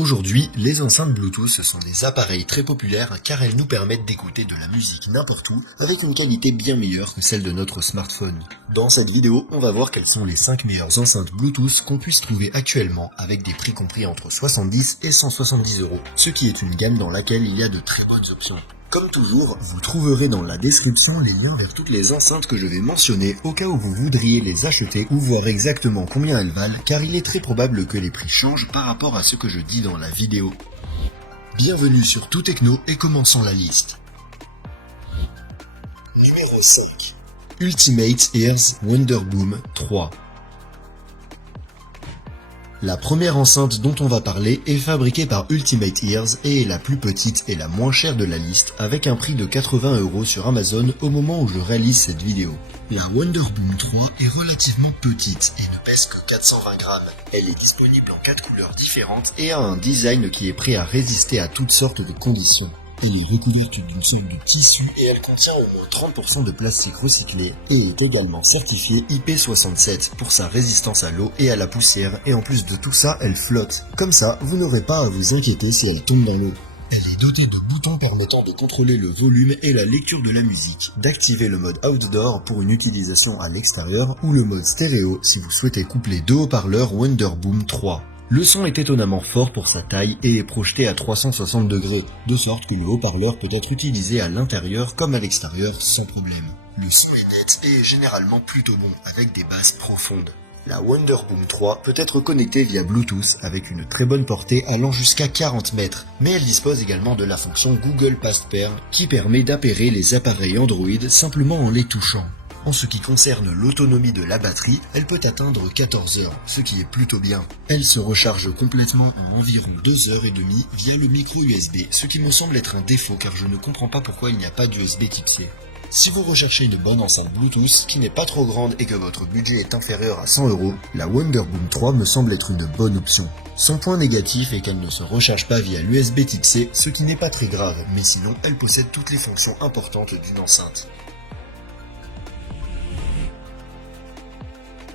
Aujourd'hui, les enceintes Bluetooth sont des appareils très populaires car elles nous permettent d'écouter de la musique n'importe où avec une qualité bien meilleure que celle de notre smartphone. Dans cette vidéo, on va voir quelles sont les 5 meilleures enceintes Bluetooth qu'on puisse trouver actuellement avec des prix compris entre 70 et 170 €, ce qui est une gamme dans laquelle il y a de très bonnes options. Comme toujours, vous trouverez dans la description les liens vers toutes les enceintes que je vais mentionner au cas où vous voudriez les acheter ou voir exactement combien elles valent car il est très probable que les prix changent par rapport à ce que je dis dans la vidéo. Bienvenue sur Tout Techno et commençons la liste. Numéro 5. Ultimate Ears Wonderboom 3. La première enceinte dont on va parler est fabriquée par Ultimate Ears et est la plus petite et la moins chère de la liste avec un prix de 80 € sur Amazon au moment où je réalise cette vidéo. La Wonderboom 3 est relativement petite et ne pèse que 420 grammes. Elle est disponible en 4 couleurs différentes et a un design qui est prêt à résister à toutes sortes de conditions. Elle est recouverte d'une sorte de tissu et elle contient au moins 30% de plastique recyclé et est également certifiée IP67 pour sa résistance à l'eau et à la poussière et en plus de tout ça, elle flotte. Comme ça, vous n'aurez pas à vous inquiéter si elle tombe dans l'eau. Elle est dotée de boutons permettant de contrôler le volume et la lecture de la musique, d'activer le mode outdoor pour une utilisation à l'extérieur ou le mode stéréo si vous souhaitez coupler deux haut-parleurs Wonderboom 3. Le son est étonnamment fort pour sa taille et est projeté à 360 degrés, de sorte que le haut-parleur peut être utilisé à l'intérieur comme à l'extérieur sans problème. Le son est net et est généralement plutôt bon, avec des basses profondes. La Wonderboom 3 peut être connectée via Bluetooth avec une très bonne portée allant jusqu'à 40 mètres, mais elle dispose également de la fonction Google Past Pair qui permet d'appairer les appareils Android simplement en les touchant. En ce qui concerne l'autonomie de la batterie, elle peut atteindre 14 heures, ce qui est plutôt bien. Elle se recharge complètement en environ 2h30 via le micro USB, ce qui me semble être un défaut car je ne comprends pas pourquoi il n'y a pas d'USB Type C. Si vous recherchez une bonne enceinte Bluetooth qui n'est pas trop grande et que votre budget est inférieur à 100 €, la Wonderboom 3 me semble être une bonne option. Son point négatif est qu'elle ne se recharge pas via l'USB Type C, ce qui n'est pas très grave, mais sinon elle possède toutes les fonctions importantes d'une enceinte.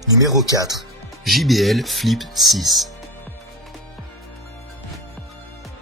Numéro 4. JBL Flip 6.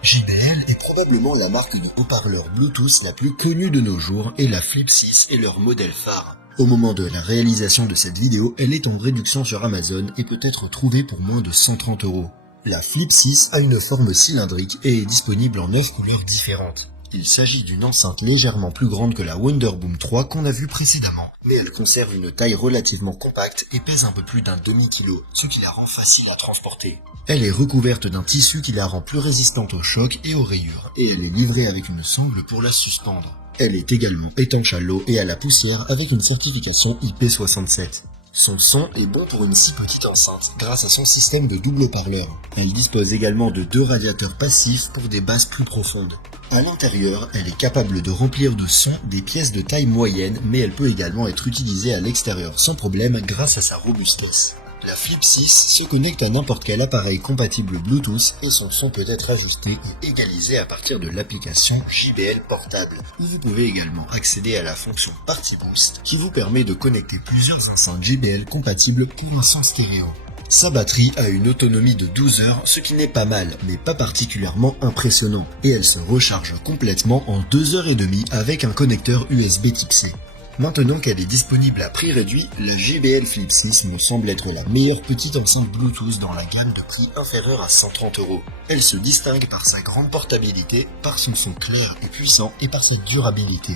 JBL est probablement la marque de haut-parleurs Bluetooth la plus connue de nos jours et la Flip 6 est leur modèle phare. Au moment de la réalisation de cette vidéo, elle est en réduction sur Amazon et peut être trouvée pour moins de 130 €. La Flip 6 a une forme cylindrique et est disponible en 9 couleurs différentes. Il s'agit d'une enceinte légèrement plus grande que la Wonderboom 3 qu'on a vue précédemment, mais elle conserve une taille relativement compacte et pèse un peu plus d'un demi-kilo, ce qui la rend facile à transporter. Elle est recouverte d'un tissu qui la rend plus résistante aux chocs et aux rayures, et elle est livrée avec une sangle pour la suspendre. Elle est également étanche à l'eau et à la poussière avec une certification IP67. Son son est bon pour une si petite enceinte grâce à son système de double haut-parleur. Elle dispose également de 2 radiateurs passifs pour des basses plus profondes. À l'intérieur, elle est capable de remplir de son des pièces de taille moyenne, mais elle peut également être utilisée à l'extérieur sans problème grâce à sa robustesse. La Flip 6 se connecte à n'importe quel appareil compatible Bluetooth et son son peut être ajusté et égalisé à partir de l'application JBL Portable, où vous pouvez également accéder à la fonction Party Boost qui vous permet de connecter plusieurs enceintes JBL compatibles pour un son stéréo. Sa batterie a une autonomie de 12 heures, ce qui n'est pas mal, mais pas particulièrement impressionnant, et elle se recharge complètement en 2h30 avec un connecteur USB Type C. Maintenant qu'elle est disponible à prix réduit, la JBL Flip 6 me semble être la meilleure petite enceinte Bluetooth dans la gamme de prix inférieure à 130 €. Elle se distingue par sa grande portabilité, par son son clair et puissant et par sa durabilité.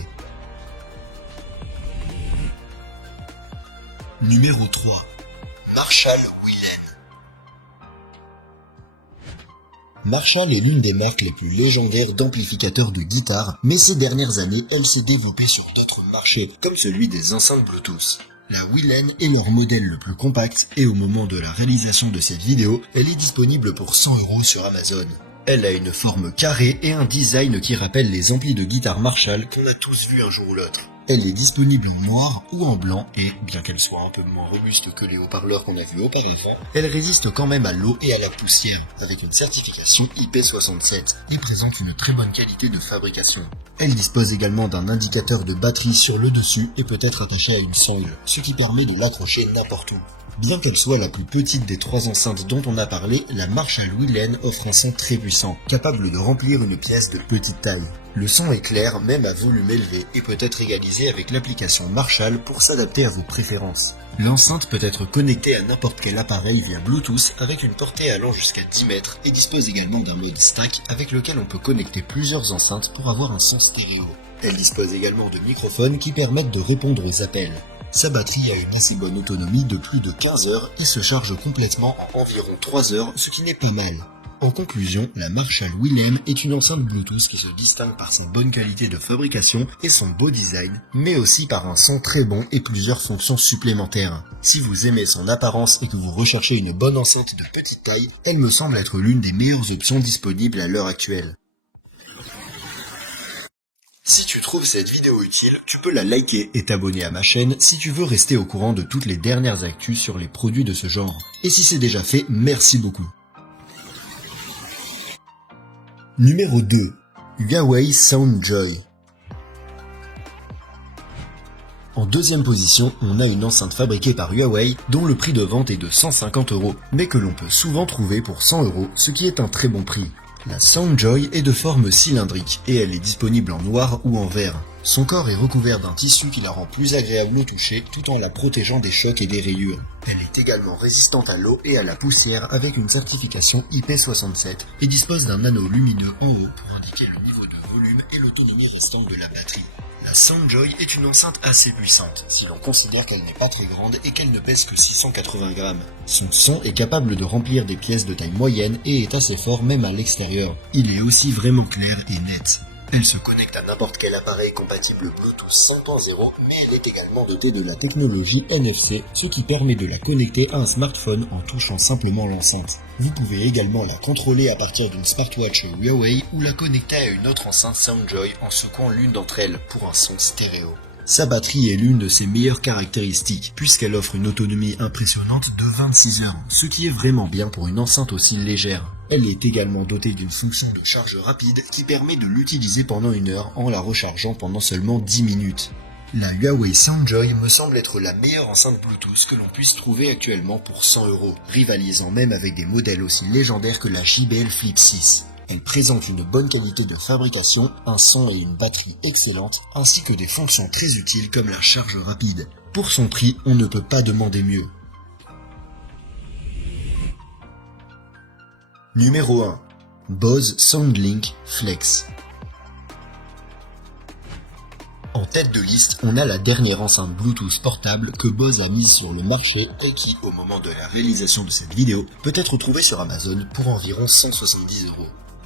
Numéro 3. Marshall Whelen. Marshall est l'une des marques les plus légendaires d'amplificateurs de guitare, mais ces dernières années, elle s'est développée sur d'autres marchés, comme celui des enceintes Bluetooth. La Whelen est leur modèle le plus compact, et au moment de la réalisation de cette vidéo, elle est disponible pour 100 € sur Amazon. Elle a une forme carrée et un design qui rappelle les amplis de guitare Marshall qu'on a tous vus un jour ou l'autre. Elle est disponible en noir ou en blanc et, bien qu'elle soit un peu moins robuste que les haut-parleurs qu'on a vus auparavant, elle résiste quand même à l'eau et à la poussière, avec une certification IP67 et présente une très bonne qualité de fabrication. Elle dispose également d'un indicateur de batterie sur le dessus et peut être attachée à une sangle, ce qui permet de l'accrocher n'importe où. Bien qu'elle soit la plus petite des trois enceintes dont on a parlé, la Marshall Wilhelm offre un son très puissant, capable de remplir une pièce de petite taille. Le son est clair, même à volume élevé, et peut être égalisé avec l'application Marshall pour s'adapter à vos préférences. L'enceinte peut être connectée à n'importe quel appareil via Bluetooth avec une portée allant jusqu'à 10 mètres et dispose également d'un mode stack avec lequel on peut connecter plusieurs enceintes pour avoir un son stéréo. Elle dispose également de microphones qui permettent de répondre aux appels. Sa batterie a une assez bonne autonomie de plus de 15 heures et se charge complètement en environ 3 heures, ce qui n'est pas mal. En conclusion, la Marshall Wilhelm est une enceinte Bluetooth qui se distingue par sa bonne qualité de fabrication et son beau design, mais aussi par un son très bon et plusieurs fonctions supplémentaires. Si vous aimez son apparence et que vous recherchez une bonne enceinte de petite taille, elle me semble être l'une des meilleures options disponibles à l'heure actuelle. Si tu trouves cette vidéo utile, tu peux la liker et t'abonner à ma chaîne si tu veux rester au courant de toutes les dernières actus sur les produits de ce genre. Et si c'est déjà fait, merci beaucoup. Numéro 2. Huawei Soundjoy. En deuxième position, on a une enceinte fabriquée par Huawei dont le prix de vente est de 150 €, mais que l'on peut souvent trouver pour 100 €, ce qui est un très bon prix. La Soundjoy est de forme cylindrique et elle est disponible en noir ou en vert. Son corps est recouvert d'un tissu qui la rend plus agréable au toucher tout en la protégeant des chocs et des rayures. Elle est également résistante à l'eau et à la poussière avec une certification IP67 et dispose d'un anneau lumineux en haut pour indiquer le niveau de volume et l'autonomie restante de la batterie. La Soundjoy est une enceinte assez puissante, si l'on considère qu'elle n'est pas très grande et qu'elle ne pèse que 680 grammes. Son son est capable de remplir des pièces de taille moyenne et est assez fort même à l'extérieur. Il est aussi vraiment clair et net. Elle se connecte à n'importe quel appareil compatible Bluetooth 5.0, mais elle est également dotée de la technologie NFC, ce qui permet de la connecter à un smartphone en touchant simplement l'enceinte. Vous pouvez également la contrôler à partir d'une smartwatch Huawei ou la connecter à une autre enceinte Soundjoy en secouant l'une d'entre elles pour un son stéréo. Sa batterie est l'une de ses meilleures caractéristiques, puisqu'elle offre une autonomie impressionnante de 26 heures, ce qui est vraiment bien pour une enceinte aussi légère. Elle est également dotée d'une fonction de charge rapide qui permet de l'utiliser pendant 1 heure en la rechargeant pendant seulement 10 minutes. La Huawei Soundjoy me semble être la meilleure enceinte Bluetooth que l'on puisse trouver actuellement pour 100 €, rivalisant même avec des modèles aussi légendaires que la JBL Flip 6. Elle présente une bonne qualité de fabrication, un son et une batterie excellente, ainsi que des fonctions très utiles comme la charge rapide. Pour son prix, on ne peut pas demander mieux. Numéro 1. Bose SoundLink Flex. En tête de liste, on a la dernière enceinte Bluetooth portable que Bose a mise sur le marché et qui, au moment de la réalisation de cette vidéo, peut être trouvée sur Amazon pour environ 170 €.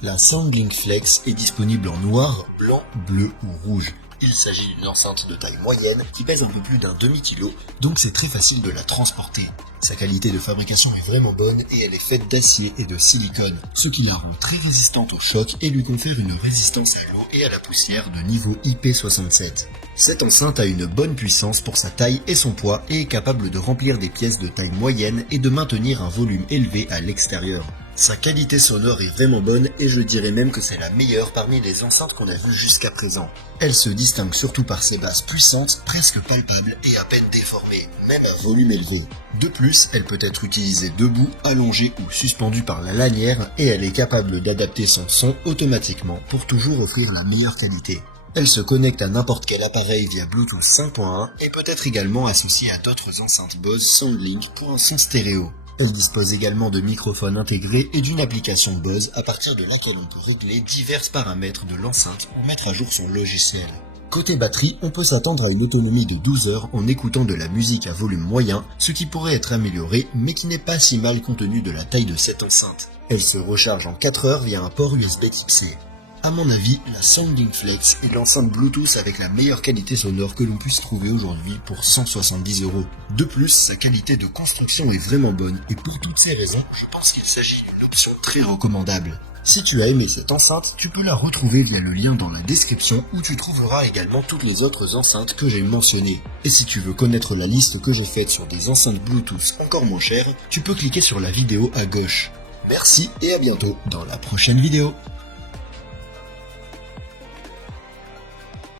La SoundLink Flex est disponible en noir, blanc, bleu ou rouge. Il s'agit d'une enceinte de taille moyenne qui pèse un peu plus d'un demi-kilo, donc c'est très facile de la transporter. Sa qualité de fabrication est vraiment bonne et elle est faite d'acier et de silicone, ce qui la rend très résistante au choc et lui confère une résistance à l'eau et à la poussière de niveau IP67. Cette enceinte a une bonne puissance pour sa taille et son poids et est capable de remplir des pièces de taille moyenne et de maintenir un volume élevé à l'extérieur. Sa qualité sonore est vraiment bonne et je dirais même que c'est la meilleure parmi les enceintes qu'on a vues jusqu'à présent. Elle se distingue surtout par ses basses puissantes, presque palpables et à peine déformées, même à volume élevé. De plus, elle peut être utilisée debout, allongée ou suspendue par la lanière et elle est capable d'adapter son son automatiquement pour toujours offrir la meilleure qualité. Elle se connecte à n'importe quel appareil via Bluetooth 5.1 et peut être également associée à d'autres enceintes Bose SoundLink pour un son stéréo. Elle dispose également de microphones intégrés et d'une application Bose à partir de laquelle on peut régler divers paramètres de l'enceinte ou mettre à jour son logiciel. Côté batterie, on peut s'attendre à une autonomie de 12 heures en écoutant de la musique à volume moyen, ce qui pourrait être amélioré mais qui n'est pas si mal compte tenu de la taille de cette enceinte. Elle se recharge en 4 heures via un port USB Type-C. À mon avis, la SoundLink Flex est l'enceinte Bluetooth avec la meilleure qualité sonore que l'on puisse trouver aujourd'hui pour 170 €. De plus, sa qualité de construction est vraiment bonne et pour toutes ces raisons, je pense qu'il s'agit d'une option très recommandable. Si tu as aimé cette enceinte, tu peux la retrouver via le lien dans la description où tu trouveras également toutes les autres enceintes que j'ai mentionnées. Et si tu veux connaître la liste que j'ai faite sur des enceintes Bluetooth encore moins chères, tu peux cliquer sur la vidéo à gauche. Merci et à bientôt dans la prochaine vidéo.